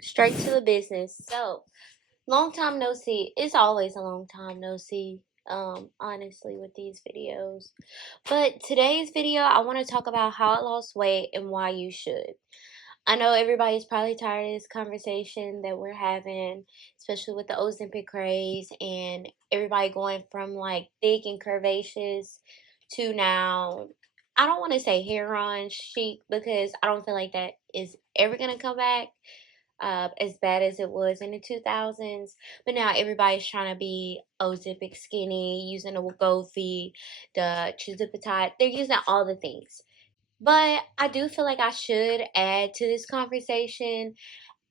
Straight to the business. So, long time no see. It's always a long time no see, honestly, with these videos. But today's video, I want to talk about how I lost weight and why you should. I know everybody's probably tired of this conversation that we're having, especially with the Ozempic craze and everybody going from like thick and curvaceous to now. I don't want to say hair on chic because I don't feel like that is ever going to come back as bad as it was in the 2000s. But now everybody's trying to be Ozempic skinny, using the Wegovy, the Chizipatide. They're using all the things. But I do feel like I should add to this conversation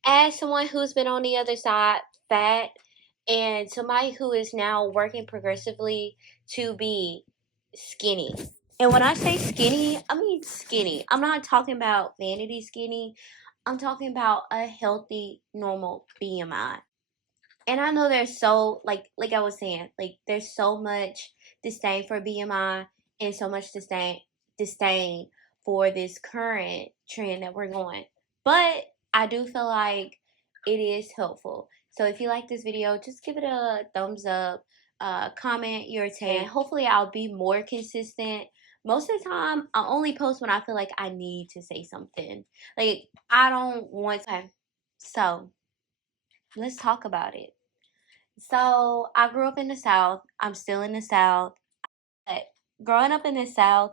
as someone who's been on the other side, fat, and somebody who is now working progressively to be skinny. And when I say skinny, I mean skinny. I'm not talking about vanity skinny. I'm talking about a healthy, normal BMI. And I know there's so like I was saying, like there's so much disdain for BMI and so much disdain for this current trend that we're going. But I do feel like it is helpful. So if you like this video, just give it a thumbs up, comment your take. And hopefully I'll be more consistent. Most of the time, I only post when I feel like I need to say something. Like I don't want to. So let's talk about it. So I grew up in the South. I'm still in the South. But growing up in the South,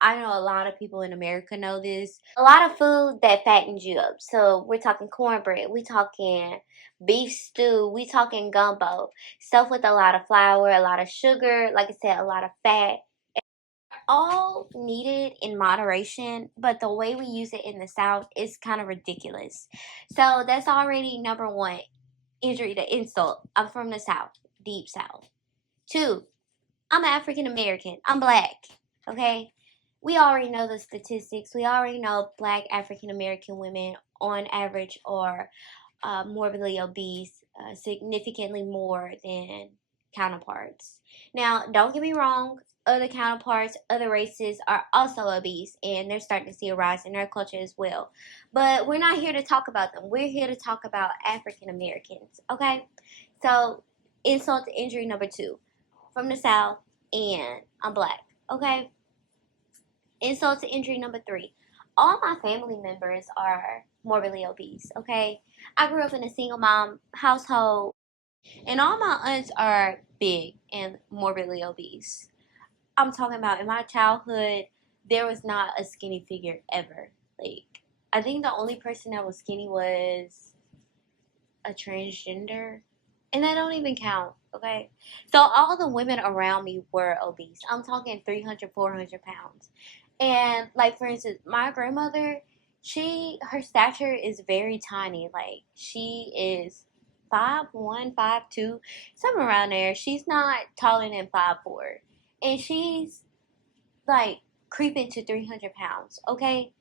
I know a lot of people in America know this. A lot of food that fattens you up. So we're talking cornbread, we talking beef stew, we talking gumbo. Stuff with a lot of flour, a lot of sugar, like I said, a lot of fat. All needed in moderation, but the way we use it in the South is kind of ridiculous. So that's already number one. Injury to insult. I'm from the South, deep South. Two, I'm African American. I'm black. Okay? We already know the statistics. We already know black African American women, on average, are morbidly obese, significantly more than counterparts. Now, don't get me wrong. Other counterparts, other races are also obese, and they're starting to see a rise in their culture as well. But we're not here to talk about them. We're here to talk about African Americans. Okay? So, insult to injury number two. From the South, and I'm black. Okay? Insult to injury number three. All my family members are morbidly obese. Okay? I grew up in a single mom household, and all my aunts are big and morbidly obese. I'm talking about in my childhood, there was not a skinny figure ever. Like, I think the only person that was skinny was a transgender, and that don't even count. Okay, so all the women around me were obese. I'm talking 300, 400 pounds. And like, for instance, my grandmother, her stature is very tiny. Like, she is 5'1", 5'2", somewhere around there. She's not taller than 5'4", and she's like creeping to 300 pounds. Okay,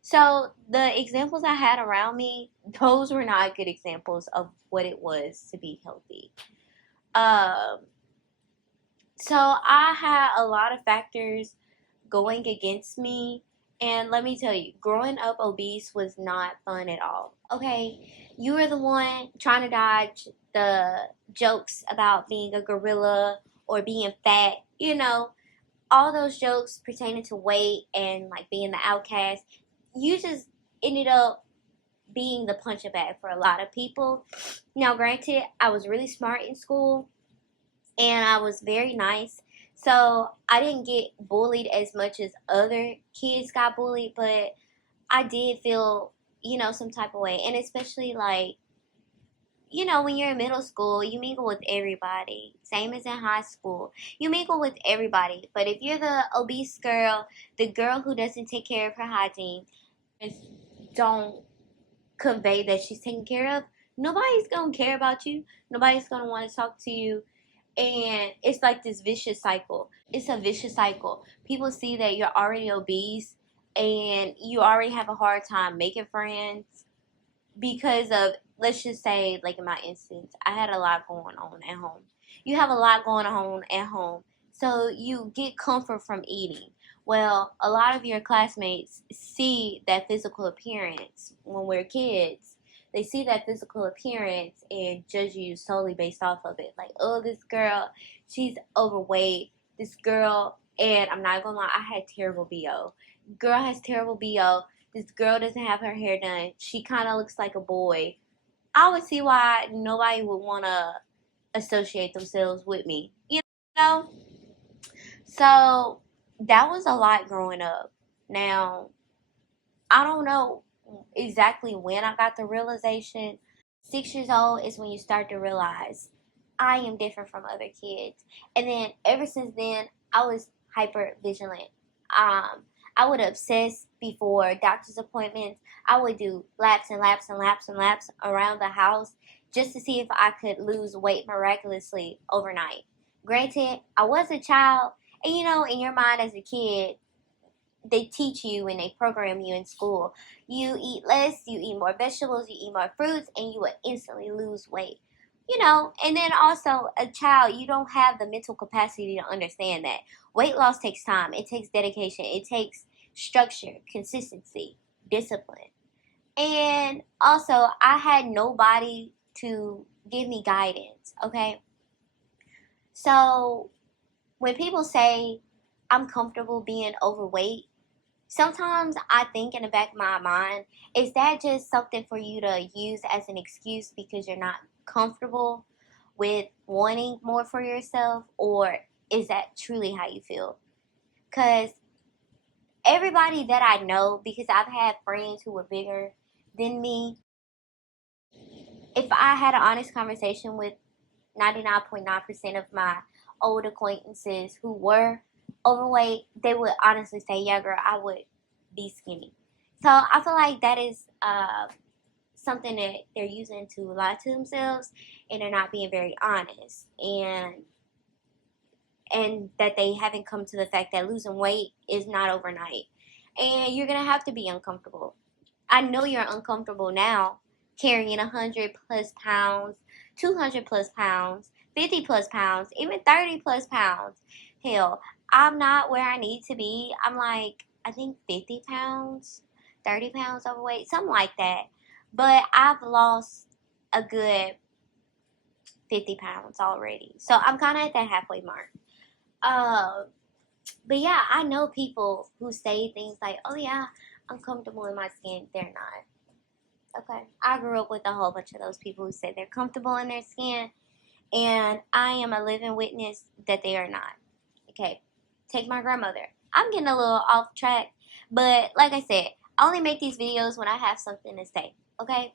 so the examples I had around me, those were not good examples of what it was to be healthy. Um, so I had a lot of factors going against me. And let me tell you, growing up obese was not fun at all. Okay, you were the one trying to dodge the jokes about being a gorilla or being fat, all those jokes pertaining to weight and like being the outcast. You just ended up being the punching bag for a lot of people. Now, granted, I was really smart in school and I was very nice. So I didn't get bullied as much as other kids got bullied, but I did feel, some type of way. And especially like, when you're in middle school, you mingle with everybody. Same as in high school. You mingle with everybody. But if you're the obese girl, the girl who doesn't take care of her hygiene, don't convey that she's taken care of, nobody's gonna care about you. Nobody's gonna want to talk to you. And it's like this vicious cycle. It's a vicious cycle. People see that you're already obese and you already have a hard time making friends because of, let's just say, like in my instance, I had a lot going on at home. You have a lot going on at home, so you get comfort from eating. Well, a lot of your classmates see that physical appearance when we're kids, they see that physical appearance and judge you solely based off of it. Like, oh, this girl, she's overweight. This girl, and I'm not gonna lie, I had terrible BO. Girl has terrible BO. This girl doesn't have her hair done. She kind of looks like a boy. I would see why nobody would want to associate themselves with me. You know? So that was a lot growing up. Now, I don't know exactly when I got the realization. 6 years old is when you start to realize I am different from other kids. And then ever since then, I was hyper vigilant. I would obsess before doctor's appointments. I would do laps and laps and laps and laps around the house just to see if I could lose weight miraculously overnight. Granted, I was a child, and you know, in your mind as a kid, they teach you and they program you in school. You eat less, you eat more vegetables, you eat more fruits, and you will instantly lose weight. You know, and then also a child, you don't have the mental capacity to understand that. Weight loss takes time, it takes dedication, it takes structure, consistency, discipline. And also, I had nobody to give me guidance, okay? So, when people say I'm comfortable being overweight, sometimes I think in the back of my mind, is that just something for you to use as an excuse because you're not comfortable with wanting more for yourself? Or is that truly how you feel? Because everybody that I know, because I've had friends who were bigger than me, if I had an honest conversation with 99.9% of my old acquaintances who were overweight, they would honestly say, yeah, girl, I would be skinny. So I feel like that is something that they're using to lie to themselves, and they're not being very honest. And that they haven't come to the fact that losing weight is not overnight. And you're going to have to be uncomfortable. I know you're uncomfortable now carrying 100 plus pounds, 200 plus pounds, 50 plus pounds, even 30 plus pounds. Hell, I'm not where I need to be. I'm like, I think 50 pounds, 30 pounds overweight, something like that. But I've lost a good 50 pounds already. So I'm kind of at that halfway mark. Uh, but yeah, I know people who say things like, oh yeah, I'm comfortable in my skin. They're not. Okay. I grew up with a whole bunch of those people who say they're comfortable in their skin, and I am a living witness that they are not. Okay. Take my grandmother. I'm getting a little off track, but like I said, I only make these videos when I have something to say. Okay.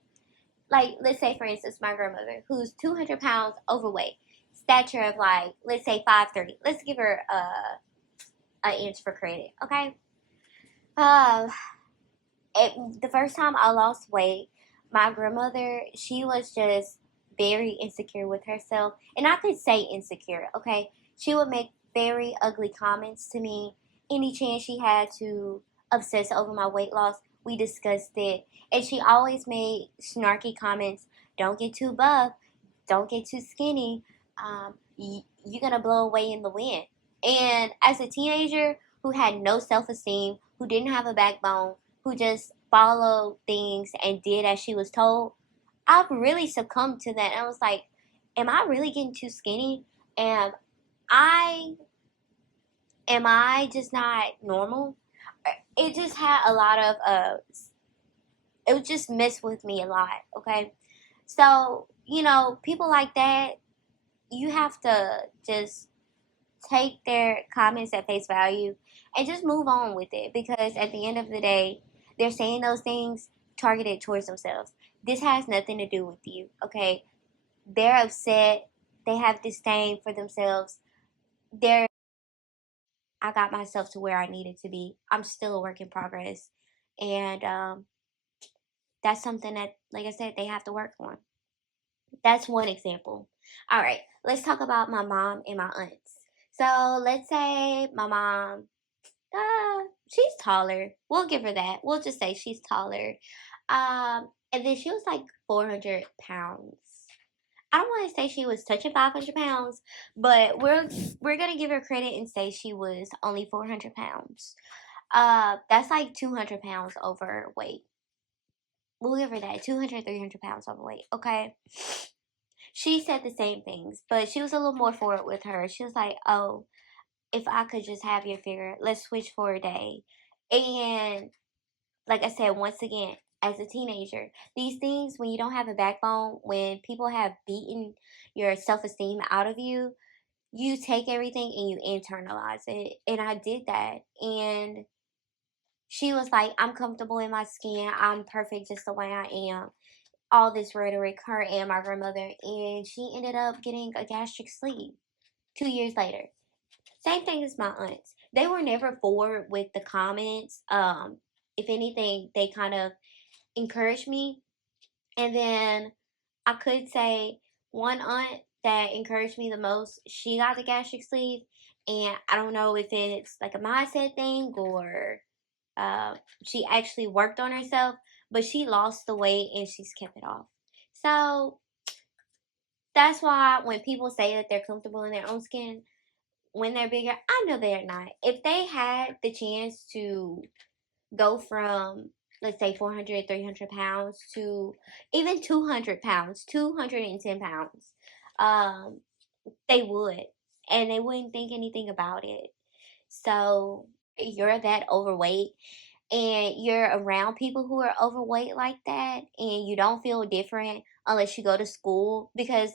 Like, let's say, for instance, my grandmother, who's 200 pounds overweight, stature of like, let's say 5'3". Let's give her an inch for credit. Okay. Uh, the first time I lost weight, my grandmother, she was just very insecure with herself. And I could say insecure, okay? She would make very ugly comments to me. Any chance she had to obsess over my weight loss, we discussed it. And she always made snarky comments. Don't get too buff. Don't get too skinny. You're going to blow away in the wind. And as a teenager who had no self esteem, who didn't have a backbone, who just followed things and did as she was told, I've really succumbed to that. And I was like, am I really getting too skinny? I am I just not normal? It just had a lot of it would just mess with me a lot, okay? So, you know, people like that, you have to just take their comments at face value and just move on with it, because at the end of the day, they're saying those things targeted towards themselves. This has nothing to do with you, okay? They're upset. They have disdain for themselves. They're I got myself to where I needed to be. I'm still a work in progress. And that's something that, like I said, they have to work on. That's one example. All right, let's talk about my mom and my aunts. So let's say my mom, she's taller. We'll give her that. We'll just say she's taller. And then she was like 400 pounds. I don't want to say she was touching 500 pounds, but we're gonna give her credit and say she was only 400 pounds. That's like 200 pounds overweight. we'll give her that, 200, 300 pounds overweight, okay? She said the same things, but she was a little more forward with her. She was like, oh, if I could just have your figure, let's switch for a day. And like I said, once again, as a teenager, these things, when you don't have a backbone, when people have beaten your self-esteem out of you, you take everything and you internalize it. And I did that. And she was like, I'm comfortable in my skin. I'm perfect just the way I am. All this rhetoric, her and my grandmother. And she ended up getting a gastric sleeve 2 years later. Same thing as my aunts. They were never forward with the comments. If anything, they kind of encouraged me. And then I could say one aunt that encouraged me the most, she got the gastric sleeve. And I don't know if it's like a mindset thing or she actually worked on herself, but she lost the weight and she's kept it off. So that's why when people say that they're comfortable in their own skin, when they're bigger, I know they're not. If they had the chance to go from, let's say, 400, 300 pounds to even 200 pounds, 210 pounds, um, they would. And they wouldn't think anything about it. So you're that overweight and you're around people who are overweight like that and you don't feel different unless you go to school, because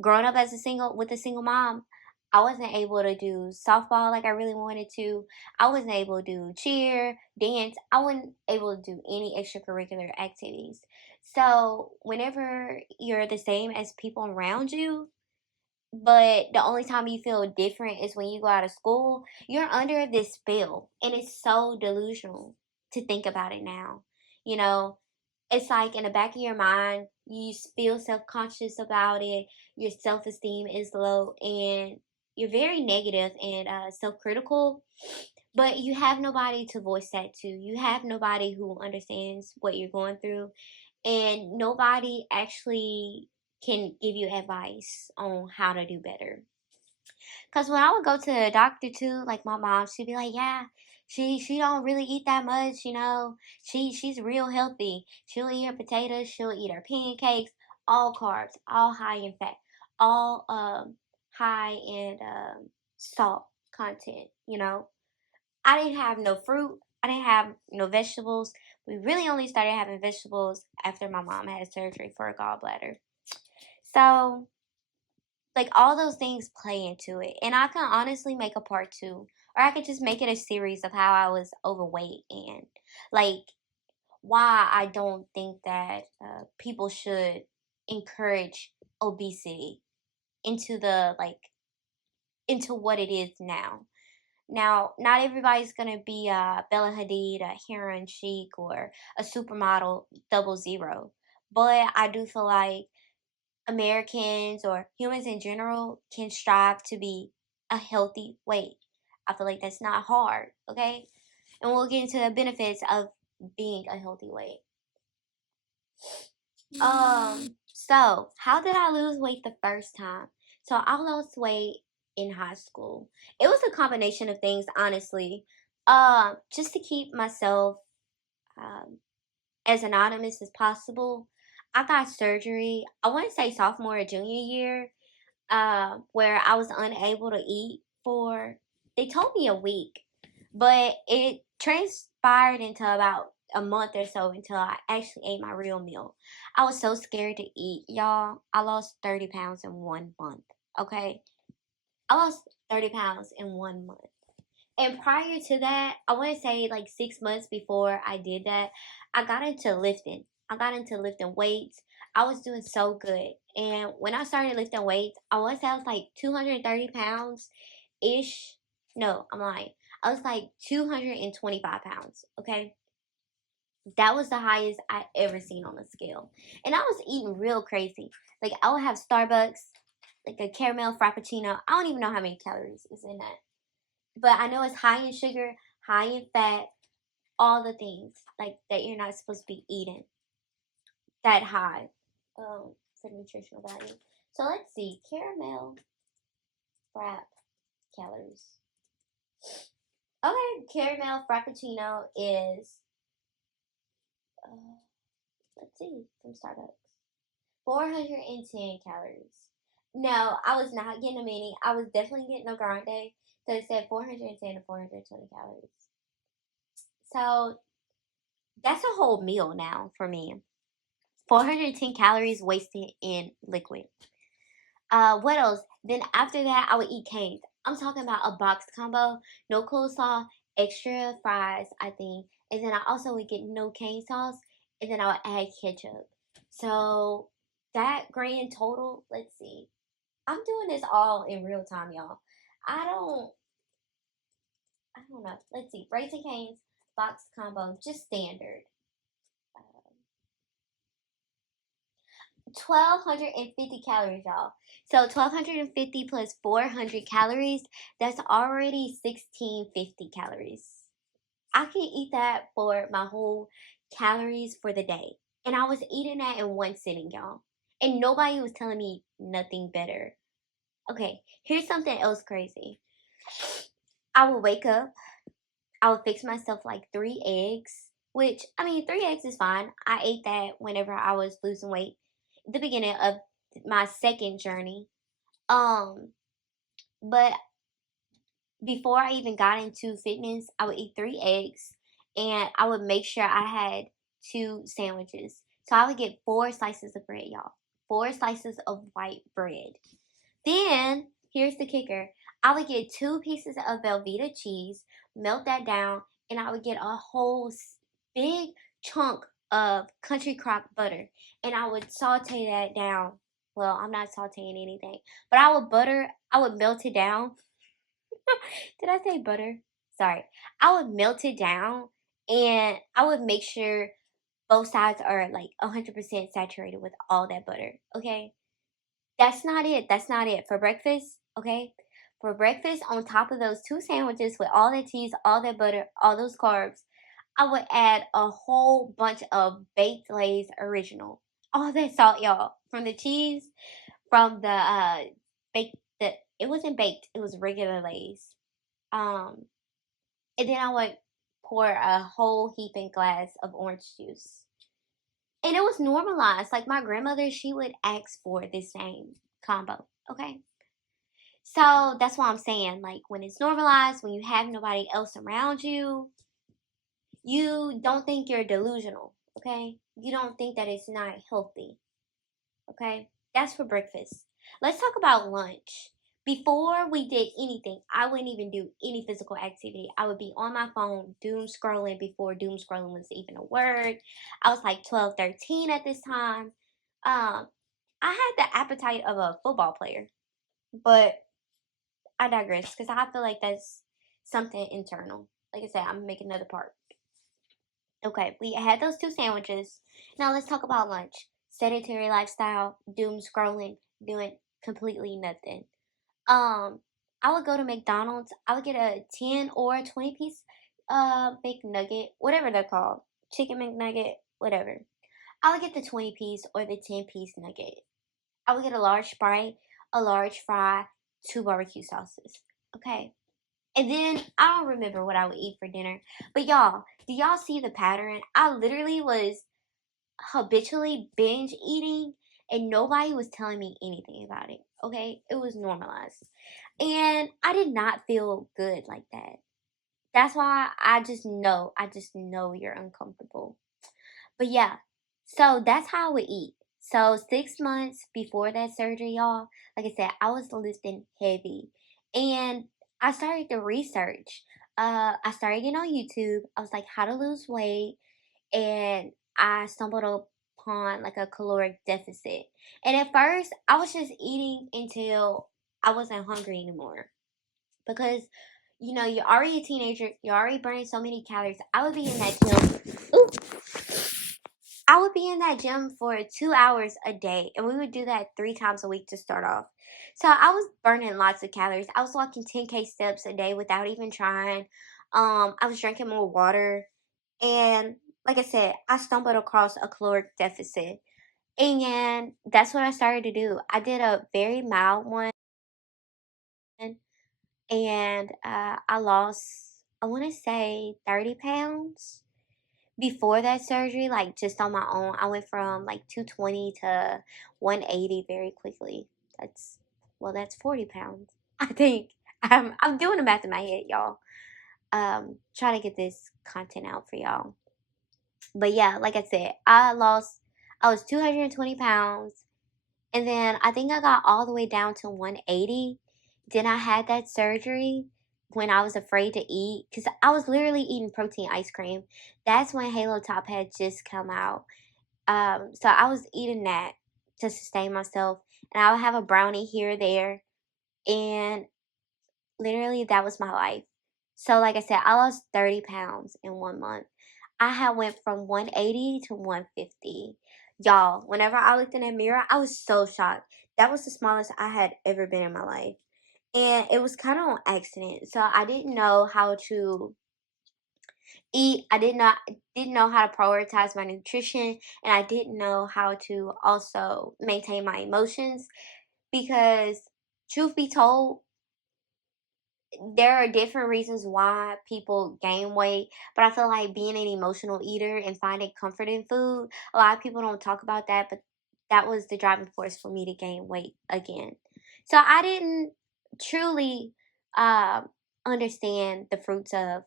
growing up as a single with a single mom, I wasn't able to do softball like I really wanted to. I wasn't able to do cheer, dance. I wasn't able to do any extracurricular activities. So whenever you're the same as people around you, but the only time you feel different is when you go out of school, you're under this spell. And it's so delusional to think about it now. You know, it's like in the back of your mind, you feel self conscious about it, your self esteem is low, and you're very negative and self critical. But you have nobody to voice that to. You have nobody who understands what you're going through, and nobody actually can give you advice on how to do better. Cause when I would go to the doctor too, like my mom, she'd be like, "Yeah, she don't really eat that much, you know. She's real healthy. She'll eat her potatoes, she'll eat her pancakes, all carbs, all high in fat, all high in salt content, you know." I didn't have no fruit. I didn't have no vegetables. We really only started having vegetables after my mom had surgery for a gallbladder. So, like, all those things play into it. And I can honestly make a part two. Or I could just make it a series of how I was overweight and, like, why I don't think that people should encourage obesity into the, like, into what it is now. Now, not everybody's gonna be a Bella Hadid, a Heron Chic, or a supermodel 00. But I do feel like Americans or humans in general can strive to be a healthy weight. I feel like that's not hard, okay? And we'll get into the benefits of being a healthy weight. So how did I lose weight the first time? So I lost weight in high school. It was a combination of things, honestly. Just to keep myself um as anonymous as possible, I got surgery. I want to say sophomore or junior year, where I was unable to eat for, they told me a week, but it transpired into about a month or so until I actually ate my real meal. I was so scared to eat, y'all. I lost 30 pounds in 1 month, okay? I lost 30 pounds in 1 month. And prior to that, I want to say like 6 months before I did that, I got into lifting. I got into lifting weights. I was doing so good. And when I started lifting weights, I want to say I was like 230 pounds ish. No, I'm lying. I was like 225 pounds. Okay. That was the highest I ever seen on the scale. And I was eating real crazy. Like I would have Starbucks, like a caramel frappuccino. I don't even know how many calories is in that, but I know it's high in sugar, high in fat, all the things like that you're not supposed to be eating that high for nutritional value. So let's see, caramel frap calories. Okay, caramel frappuccino is Let's see, from Starbucks. 410 calories. No, I was not getting a mini. I was definitely getting a grande. So it said 410 to 420 calories. So that's a whole meal now for me. 410 calories wasted in liquid. What else? Then after that, I would eat canes. I'm talking about a box combo, no coleslaw, extra fries, I think, and then I also would get no cane sauce, and then I would add ketchup. So that grand total, let's see. I'm doing this all in real time, y'all. I don't, I don't know. Let's see. Raising Cane's box combo, just standard. 1,250 calories, y'all. So 1,250 plus 400 calories, that's already 1,650 calories. I can eat that for my whole calories for the day. And I was eating that in one sitting, y'all. And nobody was telling me nothing better. Okay, here's something else crazy. I would wake up, I would fix myself like 3 eggs, which, I mean, 3 eggs is fine. I ate that whenever I was losing weight, the beginning of my second journey. Um, but before I even got into fitness, I would eat 3 eggs and I would make sure I had 2 sandwiches. So I would get 4 slices of bread, y'all. 4 slices of white bread. Then, here's the kicker. I would get 2 pieces of Velveeta cheese, melt that down, and I would get a whole big chunk of country crock butter. And I would saute that down. Well, I'm not sauteing anything. But I would melt it down. Did I say butter? Sorry. I would melt it down and I would make sure both sides are like 100% saturated with all that butter. Okay? That's not it. That's not it. For breakfast, okay? For breakfast, on top of those 2 sandwiches with all that cheese, all that butter, all those carbs, I would add a whole bunch of baked Lay's original. All that salt, y'all. From the cheese, from the baked the it wasn't baked, it was regular Lay's. Um and then I would pour a whole heaping glass of orange juice. And it was normalized. Like my grandmother, she would ask for the same combo. Okay. So that's why I'm saying, like, when it's normalized, when you have nobody else around you, you don't think you're delusional. Okay. You don't think that it's not healthy. Okay. That's for breakfast. Let's talk about lunch. Before we did anything, I wouldn't even do any physical activity. I would be on my phone doom scrolling before doom scrolling was even a word. I was like 12, 13 at this time. Um, I had the appetite of a football player, but I digress because I feel like that's something internal. Like I said, I'm making another part. Okay, we had those 2 sandwiches. Now let's talk about lunch. Sedentary lifestyle, doom scrolling, doing completely nothing. I would go to McDonald's. I would get a 10 or a 20 piece McNugget, whatever they're called. Chicken McNugget, whatever. I would get the 20 piece or the 10-piece nugget. I would get a large Sprite, a large fry, 2 barbecue sauces. Okay. And then I don't remember what I would eat for dinner. But y'all, do y'all see the pattern? I literally was habitually binge eating and nobody was telling me anything about it. Okay? It was normalized. And I did not feel good like that. That's why I just know you're uncomfortable. But yeah, so that's how I would eat. So 6 months before that surgery, y'all, like I said, I was lifting heavy. And I started to research. I started getting on YouTube. I was like, how to lose weight. And I stumbled upon like a caloric deficit. And at first, I was just eating until I wasn't hungry anymore. Because, you're already a teenager. You're already burning so many calories. I would be in that gym. Ooh, I would be in that gym for 2 hours a day, and we would do that 3 times a week to start off. So I was burning lots of calories. I was walking 10K steps a day without even trying. I was drinking more water, and like I said, I stumbled across a caloric deficit, and that's what I started to do. I did a very mild one, and I lost, I want to say, 30 pounds. before that surgery, like just on my own, I went from like 220 to 180 very quickly. That's 40 pounds. I think I'm doing the math in my head, y'all. Trying to get this content out for y'all. But yeah, like I said, I was 220 pounds. And then I think I got all the way down to 180. Then I had that surgery when I was afraid to eat because I was literally eating protein ice cream. That's when Halo Top had just come out. So I was eating that to sustain myself. And I would have a brownie here or there. And literally that was my life. So like I said, I lost 30 pounds in 1 month. I had went from 180 to 150. Y'all, whenever I looked in that mirror, I was so shocked. That was the smallest I had ever been in my life. And it was kind of on accident. So I didn't know how to eat. I didn't know how to prioritize my nutrition, and I didn't know how to also maintain my emotions because truth be told, there are different reasons why people gain weight, but I feel like being an emotional eater and finding comfort in food, a lot of people don't talk about that, but that was the driving force for me to gain weight again. So I didn't truly understand the fruits of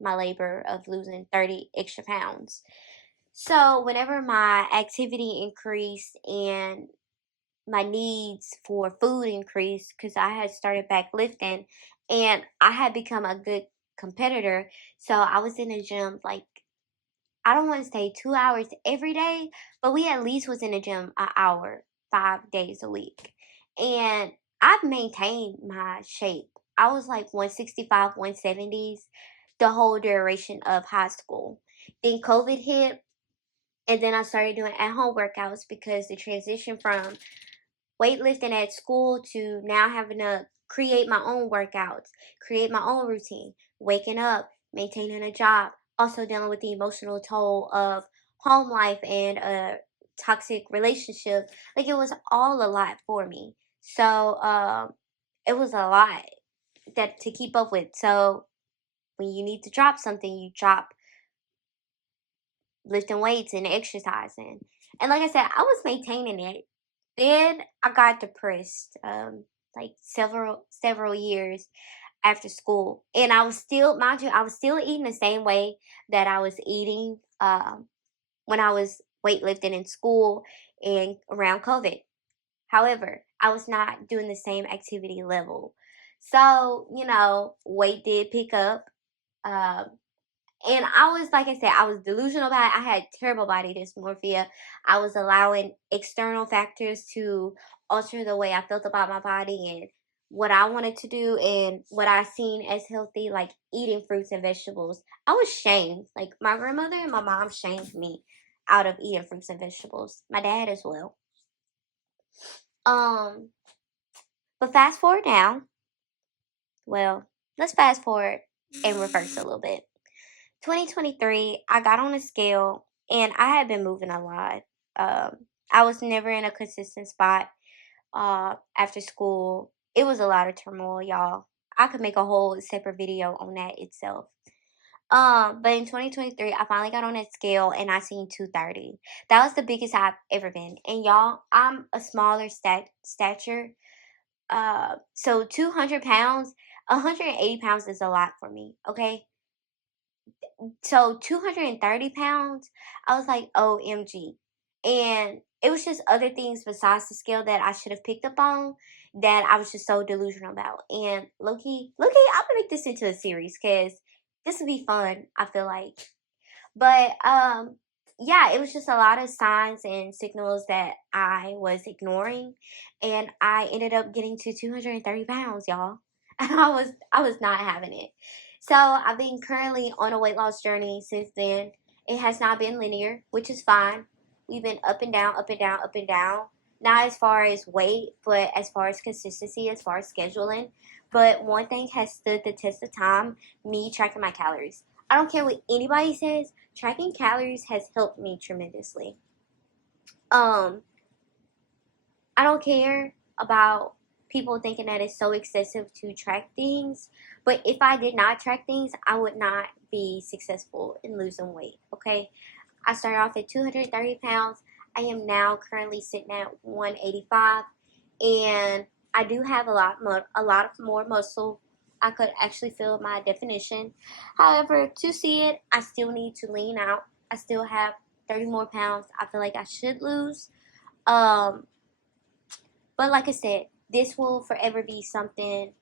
my labor of losing 30 extra pounds. So whenever my activity increased and my needs for food increased because I had started back lifting and I had become a good competitor. So I was in the gym like I don't want to say 2 hours every day, but we at least was in the gym an hour 5 days a week. And I've maintained my shape. I was like 165, 170s the whole duration of high school. Then COVID hit and then I started doing at home workouts because the transition from weightlifting at school to now having to create my own workouts, create my own routine, waking up, maintaining a job, also dealing with the emotional toll of home life and a toxic relationship. Like it was all a lot for me. So it was a lot that to keep up with. So when you need to drop something, you drop lifting weights and exercising. And like I said, I was maintaining it. Then I got depressed, like several years after school, and I was still, mind you, I was still eating the same way that I was eating when I was weightlifting in school and around COVID. However, I was not doing the same activity level, so weight did pick up. Um, and I was, like I said, I was delusional about it. I had terrible body dysmorphia. I was allowing external factors to alter the way I felt about my body and what I wanted to do and what I seen as healthy, like eating fruits and vegetables. I was shamed. Like my grandmother and my mom shamed me out of eating fruits and vegetables. My dad as well. Um, but fast forward now. Well, let's fast forward and reverse a little bit. 2023, I got on a scale and I had been moving a lot. I was never in a consistent spot after school. It was a lot of turmoil, y'all. I could make a whole separate video on that itself. But in 2023, I finally got on that scale and I seen 230. That was the biggest I've ever been. And y'all, I'm a smaller stature. So 200 pounds, 180 pounds is a lot for me, okay? So 230 pounds, I was like, OMG. And it was just other things besides the scale that I should have picked up on that I was just so delusional about. And Loki, I'm gonna make this into a series because this would be fun, I feel like. But yeah, it was just a lot of signs and signals that I was ignoring. And I ended up getting to 230 pounds, y'all. And I was not having it. So I've been currently on a weight loss journey since then. It has not been linear, which is fine. We've been up and down, up and down, up and down. Not as far as weight, but as far as consistency, as far as scheduling. But one thing has stood the test of time, me tracking my calories. I don't care what anybody says, tracking calories has helped me tremendously. Um, I don't care about people thinking that it's so excessive to track things, but if I did not track things, I would not be successful in losing weight, okay? I started off at 230 pounds. I am now currently sitting at 185, and I do have a lot more muscle. I could actually feel my definition. However, to see it, I still need to lean out. I still have 30 more pounds I feel like I should lose. Um, but like I said, this will forever be something.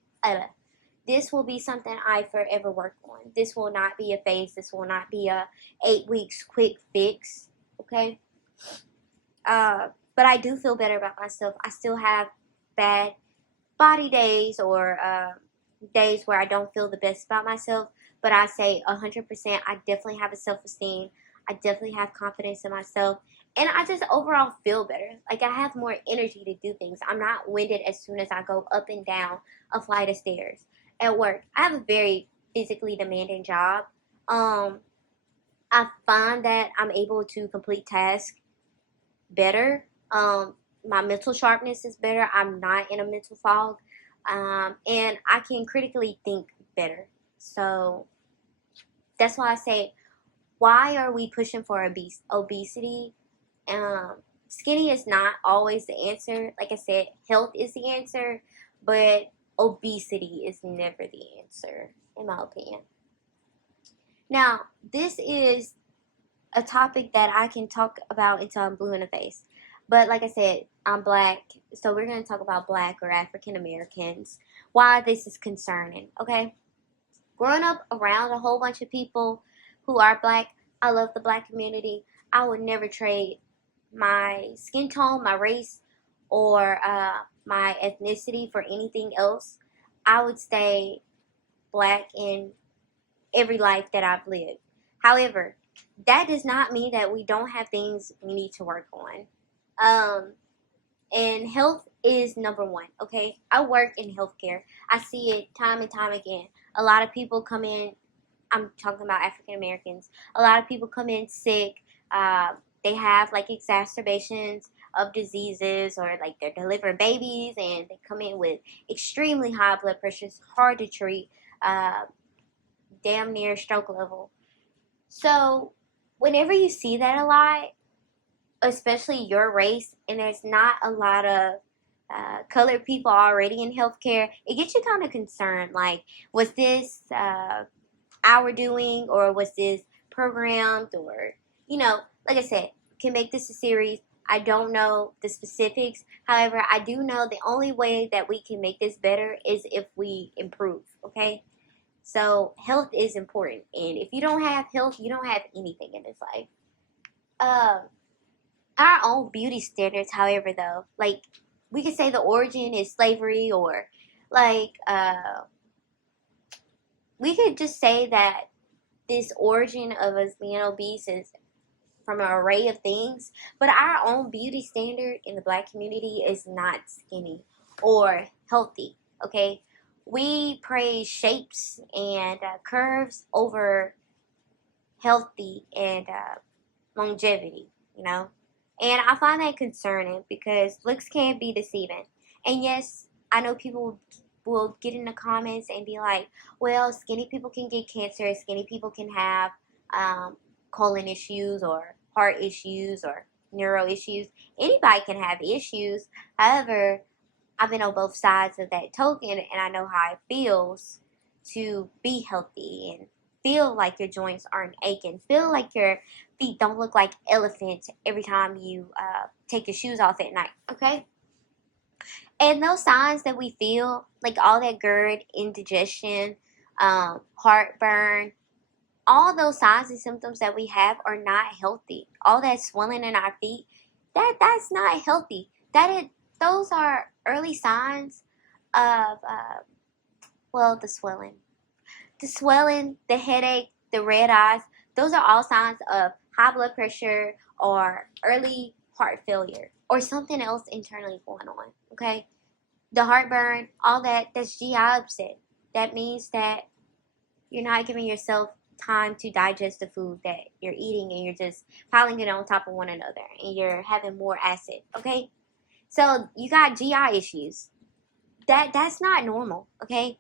This will be something I forever work on. This will not be a phase. This will not be a 8 weeks quick fix. Okay. But I do feel better about myself. I still have bad body days or days where I don't feel the best about myself. But I say 100%. I definitely have a self-esteem. I definitely have confidence in myself. And I just overall feel better. Like I have more energy to do things. I'm not winded as soon as I go up and down a flight of stairs. At work, I have a very physically demanding job. I find that I'm able to complete tasks better. My mental sharpness is better. I'm not in a mental fog. And I can critically think better. So that's why I say, why are we pushing for obesity? Skinny is not always the answer. Like I said, health is the answer, but obesity is never the answer, in my opinion. Now, this is a topic that I can talk about until I'm blue in the face. But like I said, I'm black, so we're going to talk about black or African Americans. Why this is concerning, okay? Growing up around a whole bunch of people who are black, I love the black community. I would never trade my skin tone, my race, or my ethnicity for anything else. I would stay black in every life that I've lived. However, that does not mean that we don't have things we need to work on. And health is number one, okay? I work in healthcare. I see it time and time again. A lot of people come in, I'm talking about African Americans, a lot of people come in sick. They have like exacerbations of diseases, or like they're delivering babies and they come in with extremely high blood pressures, hard to treat, damn near stroke level. So whenever you see that a lot, especially your race, and there's not a lot of colored people already in healthcare, it gets you kind of concerned. Like, was this our doing, or was this programmed, or, like I said, can make this a series. I don't know the specifics. However, I do know the only way that we can make this better is if we improve, okay? So health is important, and if you don't have health, you don't have anything in this life. Our own beauty standards, however, though, like we could say the origin is slavery, or like we could just say that this origin of us being obese is from an array of things, but our own beauty standard in the black community is not skinny or healthy, okay? We praise shapes and curves over healthy and longevity, you know? And I find that concerning because looks can be deceiving. And yes, I know people will get in the comments and be like, well, skinny people can get cancer, skinny people can have colon issues or heart issues or neuro issues. Anybody can have issues. However, I've been on both sides of that token, and I know how it feels to be healthy and feel like your joints aren't aching, feel like your feet don't look like elephants every time you take your shoes off at night, okay? And those signs that we feel, like all that GERD, indigestion, heartburn, all those signs and symptoms that we have are not healthy. All that swelling in our feet, that's not healthy. Those are early signs of the swelling. The swelling, the headache, the red eyes, those are all signs of high blood pressure or early heart failure or something else internally going on, okay? The heartburn, all that's GI upset. That means that you're not giving yourself time to digest the food that you're eating, and you're just piling it on top of one another, and you're having more acid, okay? So you got GI issues. That's not normal, okay?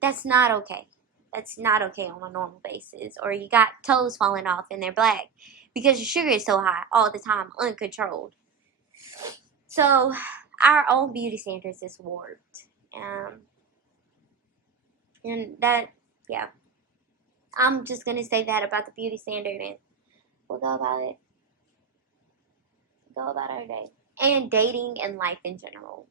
That's not okay. That's not okay on a normal basis. Or you got toes falling off and they're black because your sugar is so high all the time, uncontrolled. So our own beauty standards is warped. And that, yeah. I'm just going to say that about the beauty standard, and we'll go about it. Go about our day. And dating and life in general.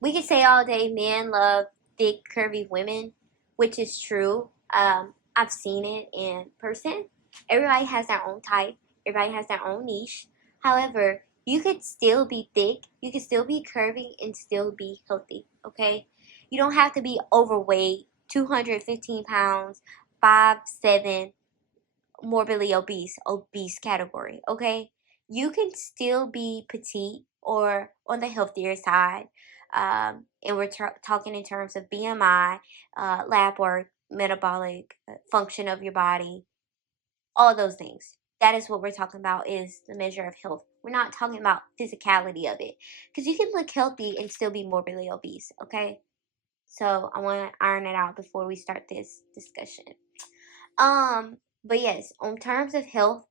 We could say all day men love thick, curvy women, which is true. I've seen it in person. Everybody has their own type. Everybody has their own niche. However, you could still be thick. You could still be curvy and still be healthy. Okay, you don't have to be overweight, 215 pounds, 5'7", morbidly obese category. Okay, you can still be petite or on the healthier side. And we're talking in terms of BMI, lab work, metabolic function of your body, all those things. That is what we're talking about, is the measure of health. We're not talking about physicality of it, because you can look healthy and still be morbidly obese. Okay, so I want to iron it out before we start this discussion. But yes, on terms of health,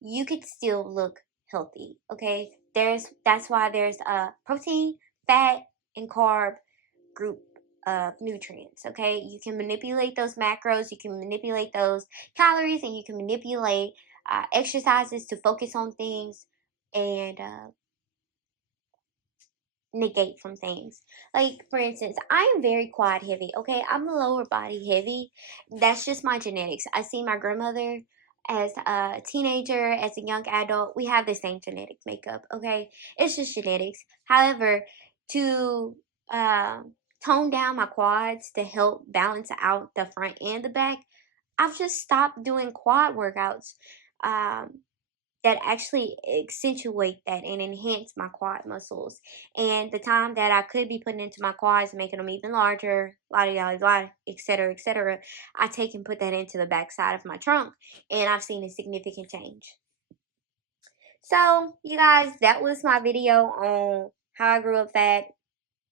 you could still look healthy. Okay, that's why there's a protein, fat, and carb group of nutrients. Okay, you can manipulate those macros, you can manipulate those calories, and you can manipulate exercises to focus on things and negate from things. Like, for instance, I am very quad heavy. Okay, I'm a lower body heavy. That's just my genetics. I see my grandmother as a teenager, as a young adult. We have the same genetic makeup. Okay, it's just genetics. However, to tone down my quads to help balance out the front and the back, I've just stopped doing quad workouts. That actually accentuate that and enhance my quad muscles. And the time that I could be putting into my quads, making them even larger, etc., I take and put that into the back side of my trunk, and I've seen a significant change. So, you guys, that was my video on how I grew up fat,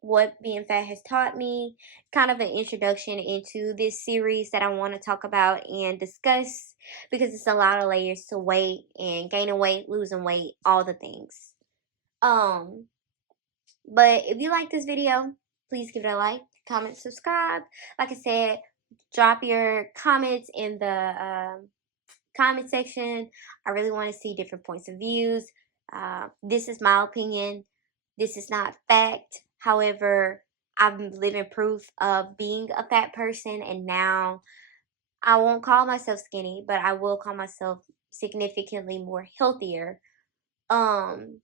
what being fat has taught me, kind of an introduction into this series that I want to talk about and discuss, because it's a lot of layers to weight and gaining weight, losing weight, all the things. But if you like this video, please give it a like, comment, subscribe. Like I said, drop your comments in the comment section. I really want to see different points of views. This is my opinion. This is not fact. However, I'm living proof of being a fat person, and now I won't call myself skinny, but I will call myself significantly more healthier. And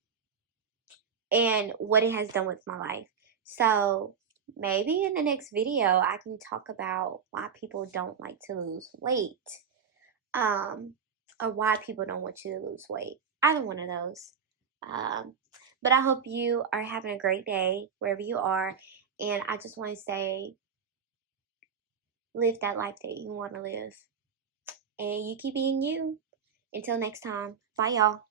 what it has done with my life. So maybe in the next video I can talk about why people don't like to lose weight. Or why people don't want you to lose weight. Either one of those. But I hope you are having a great day wherever you are. And I just want to say, live that life that you want to live. And you keep being you. Until next time. Bye, y'all.